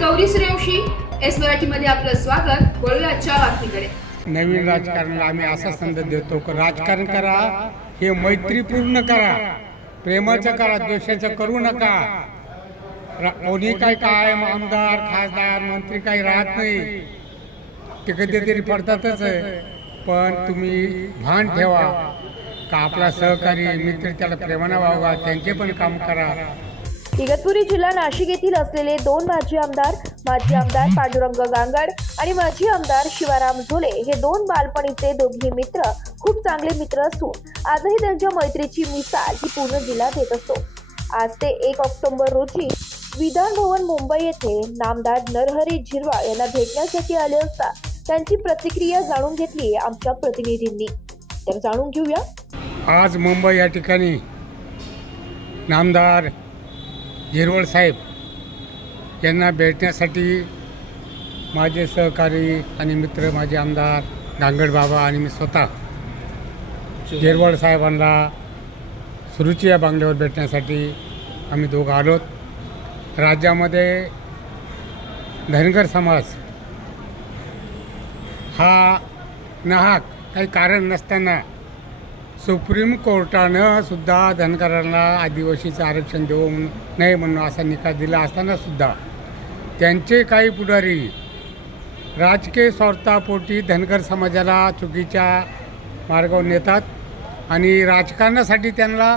Gauri Suryavanshi S मराठीमध्ये आपलं स्वागत. वळूया आजच्या बातमीकडे. नवीन राजकारणाला आम्ही असा संदेश देतो की राजकारण करा, हे मैत्रीपूर्ण करा, प्रेमाचं करा, द्वेषाचं करू नका. कोणी काय आमदार खासदार मंत्री काही राहत नाही, ते कधीतरी पडतातच आहे. पण तुम्ही भान ठेवा का आपला सहकारी मित्र त्याला प्रेमाने वागा, त्यांचे पण काम करा. इगतपुरी जिल्हा नाशिक येथील असलेले दोन माजी आमदार पांडुरंग गांगड आणि माजी आमदार शिवाराम झोले हे दोन बालपणीचे दोघे मित्र खूप चांगले मित्र असून आजही त्यांच्या मैत्रीची मिसाल ही पूर्ण जिल्हा देत असतो. आज ते 1 ऑक्टोबर रोजी विधान भवन मुंबई येथे नामदार नरहरी झिरवाळ यांना भेटण्यासाठी आले असता त्यांची प्रतिक्रिया जाणून घेतली आमच्या प्रतिनिधींनी. तर जाणून घेऊया. आज मुंबई या ठिकाणी नामदार झिरवाळ साहेब यांना भेटण्यासाठी माझे सहकारी आणि मित्र माझे आमदार गांगड बाबा आणि मी स्वतः झिरवाळ साहेबांना सुरुची या बंगल्यावर भेटण्यासाठी आम्ही दोघं आलोत. राज्यामध्ये धनगर समाज हा नाहक काही कारण नसताना सुप्रीम कोर्टानं सुद्धा धनगरांना आदिवासीचं आरक्षण देऊ नये म्हणून असा निकाल दिला असताना सुद्धा त्यांचे काही पुढारी राजकीय स्वार्थापोटी धनगर समाजाला चुकीच्या मार्गावर नेतात आणि राजकारणासाठी त्यांना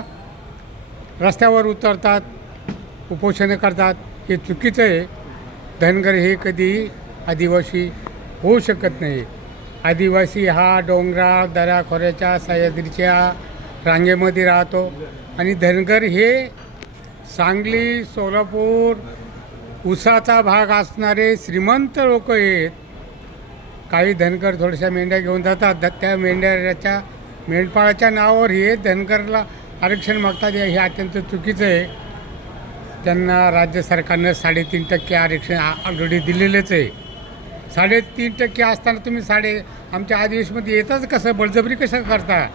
रस्त्यावर उतरतात, उपोषणे करतात. हे चुकीचं आहे. धनगर हे कधी आदिवासी होऊ शकत नाही. आदिवासी हा डोंगराळ दऱ्याखोऱ्याच्या सह्याद्रीच्या रांगेमध्ये राहतो आणि धनगर हे सांगली सोलापूर उसाचा भाग असणारे श्रीमंत लोक आहेत. काही धनगर थोड्याशा मेंढ्या घेऊन जातात, त्या मेंढपाळाच्या नावावर हे धनगरला आरक्षण मागतात. हे अत्यंत चुकीचं आहे. त्यांना राज्य सरकारनं 3.5% आरक्षण ऑलरेडी दिलेलंच आहे. 3.5% असताना तुम्ही आमच्या आदिवासीमध्ये येताच कसं, बळजबरी कसं करता?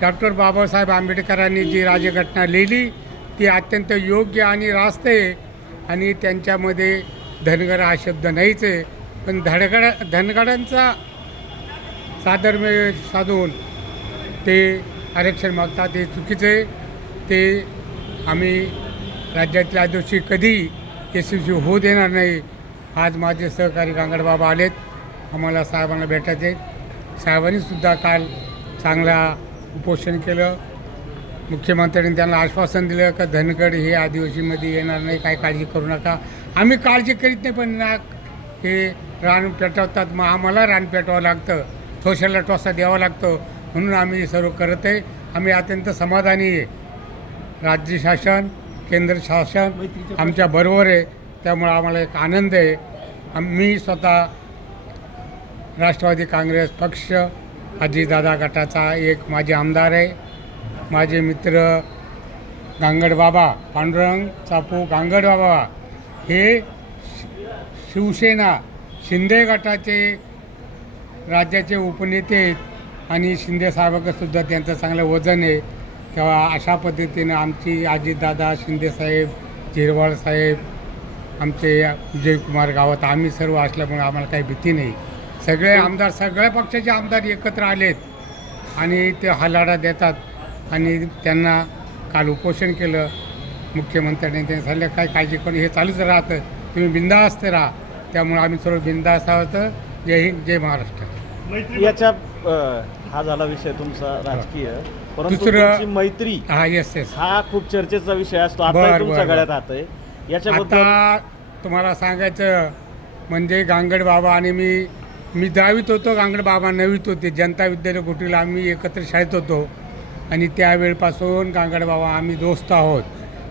डॉक्टर बाबासाहेब आंबेडकरांनी जी राज्यघटना लिहिली ती अत्यंत योग्य आणि रास्त आहे आणि त्यांच्यामध्ये धनगर हा शब्द नाहीच आहे. पण धनगरांचा साधर्म्य साधून ते आरक्षण मागतात, हे चुकीचं आहे. ते आम्ही राज्यातले आदिवासी कधी यशस्वी होऊ देणार नाही. आज माझे सहकारी गांगड बाबा आलेत, आम्हाला साहेबांना भेटायचे. साहेबांनी सुद्धा काल चांगला उपोषण केलं. मुख्यमंत्र्यांनी त्यांना आश्वासन दिलं का धनगड हे आदिवासीमध्ये येणार नाही, काय काळजी करू नका. आम्ही काळजी करीत नाही, पण हे रान पेटवतात, मग आम्हाला रान पेटवावं लागतं, ठोशाला ठोसा द्यावा लागतो. म्हणून आम्ही सर्व करत आहे. आम्ही अत्यंत समाधानी आहे. राज्य शासन केंद्र शासन आमच्या बरोबर आहे, त्यामुळे आम्हाला एक आनंद आहे. मी स्वतः राष्ट्रवादी काँग्रेस पक्ष अजितदादा गटाचा एक माझे आमदार आहे. माझे मित्र गांगड बाबा पांडुरंग चापू गांगड बाबा हे शिवसेना शिंदे गटाचे राज्याचे उपनेते आहेत आणि शिंदे साहेबांसुद्धा त्यांचं चांगलं वजन आहे. तेव्हा अशा पद्धतीनं आमची अजितदादा शिंदेसाहेब झिरवाळ साहेब आमचे विजयकुमार गावात आम्ही सर्व असल्यामुळे आम्हाला काही भीती नाही. सगळे आमदार सगळ्या पक्षाचे आमदार एकत्र आलेत आणि ते हा लढा देतात. आणि त्यांना काल उपोषण केलं मुख्यमंत्र्यांनी. त्यांनी सांगितलं काय काळजी करून हे चालूच राहतं, तुम्ही बिनधास्त राहा. त्यामुळे आम्ही सर्व बिनधास्त आहोत. जय हिंद, जय महाराष्ट्र. याच्या हा झाला विषय तुमचा राजकीय, परंतु दुसरं तुमची मैत्री येस हा खूप चर्चेचा विषय असतो. आता तुमच्या गळ्यात हात आहे. याच्याबद्दल आता तुम्हाला सांगायचं म्हणजे गांगड बाबा आणि मी 10वीत होतो, गांगड बाबा 9वीत होते. जनता विद्यालय घोटीला आम्ही एकत्र शाळेत होतो आणि त्यावेळपासून गांगड बाबा आम्ही दोस्त आहोत.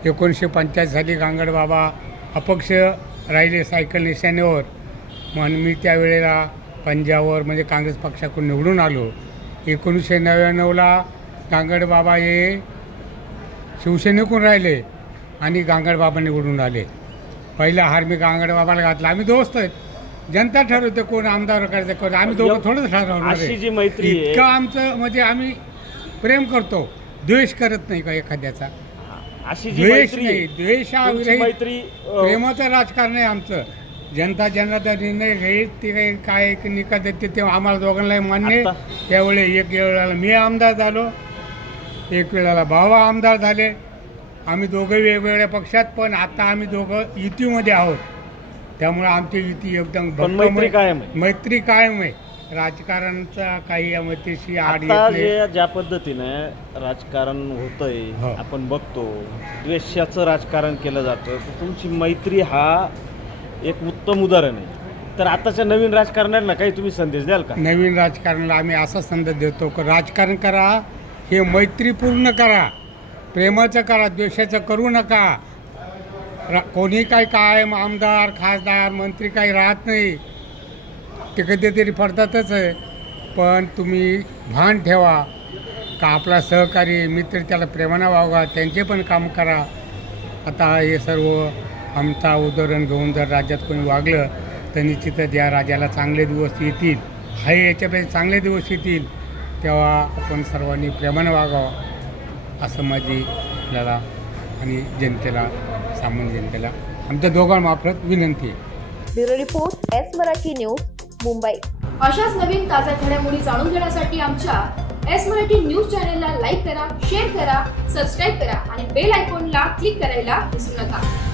1985 साली गांगड बाबा अपक्ष राहिले सायकल निशाणीवर, म्हणून मी त्यावेळेला पंजाबवर म्हणजे काँग्रेस पक्षाकडून निवडून आलो. 1999ला गांगड बाबा हे शिवसेनेकडून राहिले आणि गांगड बाबा निवडून आले. पहिला हार मी गांगड बाबाला घातला. आम्ही दोस्त आहेत, जनता ठरवते कोण आमदार करायचं कोण, आम्ही दोघं थोडंच ठरवणार. अशी जी मैत्री इतकं आमचं म्हणजे आम्ही प्रेम करतो, द्वेष करत नाही का एखाद्याचा. अशी जी द्वेष मैत्री नाही, द्वेषाविरहित मैत्री प्रेमाचं राजकारण आहे आमचं. जनता ज्यांचा निर्णय घेईल ते काय निकाल देते ते आम्हाला दोघांनाही मान्य आहे. आता- त्यावेळी एक वेळेला मी आमदार झालो, एक वेळेला भावा आमदार झाले. आम्ही दोघं वेगवेगळ्या पक्षात, पण आता आम्ही दोघं युतीमध्ये आहोत. त्यामुळे आमची युती एकदम पण मैत्री कायम आहे. मैत्री कायम आहे. राजकारणचा काही या मैत्रीशी आड येत आता नाही. ज्या पद्धतीने राजकारण होतंय हो. आपण बघतो, द्वेषाचं राजकारण केलं जातं, तर तुमची मैत्री हा एक उत्तम उदाहरण आहे. तर आताच्या नवीन राजकारण्यांना काही तुम्ही संदेश द्याल का? नवीन राजकारणाला आम्ही असा संदेश देतो की राजकारण करा, हे मैत्रीपूर्ण करा, प्रेमाचं करा, द्वेषाचं करू नका. कोणी काही कायम आमदार खासदार मंत्री काही राहत नाही, ते कधीतरी पडतातच आहे. पण तुम्ही भान ठेवा का आपला सहकारी मित्र त्याला प्रेमानं वागा, त्यांचे पण काम करा. आता हे सर्व आमचा उदाहरण घेऊन जर राज्यात कोणी वागलं तर निश्चितच या राज्याला चांगले दिवस येतील. हाही याच्यापेक्षा चांगले दिवस येतील. तेव्हा आपण सर्वांनी प्रेमानं वागावं असं माझी आपल्याला आणि जनतेला, सामान्य जनतेला आमच्या दोघांमार्फत विनंती आहे. Bureau report S Marathi news, Mumbai. अशाच नवीन ताज्या घडामोडी जाणून घेण्यासाठी आमच्या एस मराठी न्यूज चॅनलला लाईक करा, शेअर करा, सबस्क्राईब करा आणि बेल आयकॉनला क्लिक करायला विसरू नका.